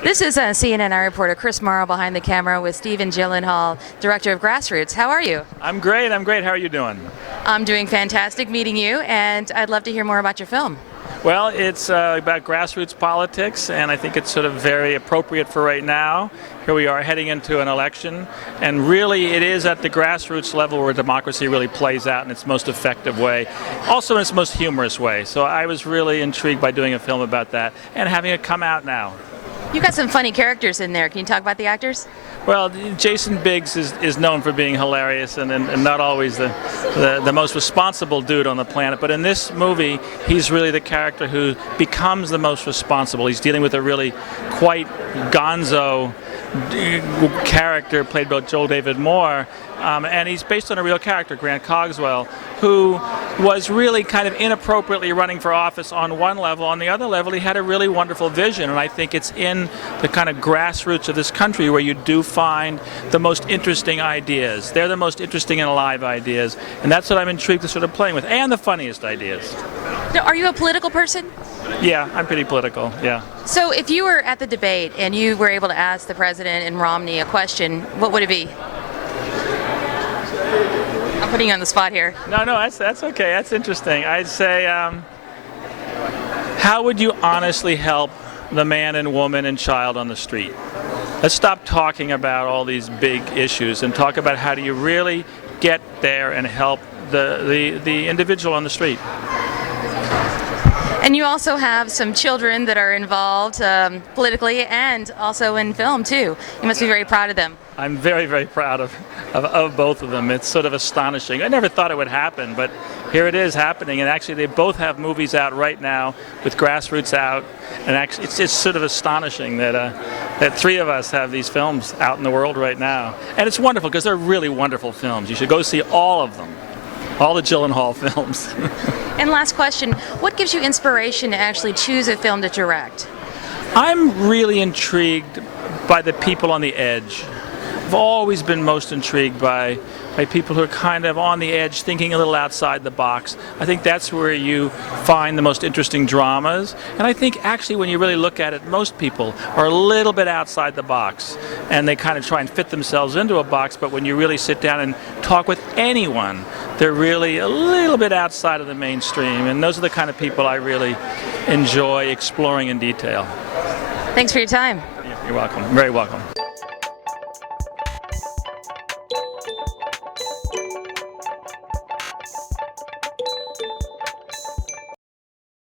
This is CNN reporter Chris Morrow behind the camera with Stephen Gyllenhaal, director of Grassroots. How are you? I'm great. How are you doing? I'm doing fantastic meeting you, and I'd love to hear more about your film. Well, it's about grassroots politics, and I think it's sort of very appropriate for right now. Here we are heading into an election, and really it is at the grassroots level where democracy really plays out in its most effective way, also in its most humorous way. So I was really intrigued by doing a film about that and having it come out now. You've got some funny characters in there. Can you talk about the actors? Well, Jason Biggs is known for being hilarious and not always the most responsible dude on the planet. But in this movie, he's really the character who becomes the most responsible. He's dealing with a really quite gonzo character played by Joel David Moore. And he's based on a real character, Grant Cogswell, who was really kind of inappropriately running for office on one level. On the other level, he had a really wonderful vision, and I think it's in the kind of grassroots of this country where you do find the most interesting ideas. They're the most interesting and alive ideas, and that's what I'm intrigued to sort of playing with, and the funniest ideas. Now, are you a political person? Yeah, I'm pretty political, yeah. So if you were at the debate and you were able to ask the president and Romney a question, what would it be? I'm putting you on the spot here. No, that's okay. That's interesting. I'd say, how would you honestly help the man and woman and child on the street? Let's stop talking about all these big issues and talk about how do you really get there and help the individual on the street. And you also have some children that are involved politically and also in film too. You must be very proud of them. I'm very, very proud of both of them. It's sort of astonishing. I never thought it would happen, but here it is happening. And actually, they both have movies out right now with Grassroots out. And actually, it's just sort of astonishing that three of us have these films out in the world right now. And it's wonderful because they're really wonderful films. You should go see all of them. All the Gyllenhaal films. And last question, what gives you inspiration to actually choose a film to direct? I'm really intrigued by the people on the edge. I've always been most intrigued by people who are kind of on the edge, thinking a little outside the box. I think that's where you find the most interesting dramas. And I think actually when you really look at it, most people are a little bit outside the box. And they kind of try and fit themselves into a box, but when you really sit down and talk with anyone, they're really a little bit outside of the mainstream. And those are the kind of people I really enjoy exploring in detail. Thanks for your time. You're welcome. Very welcome.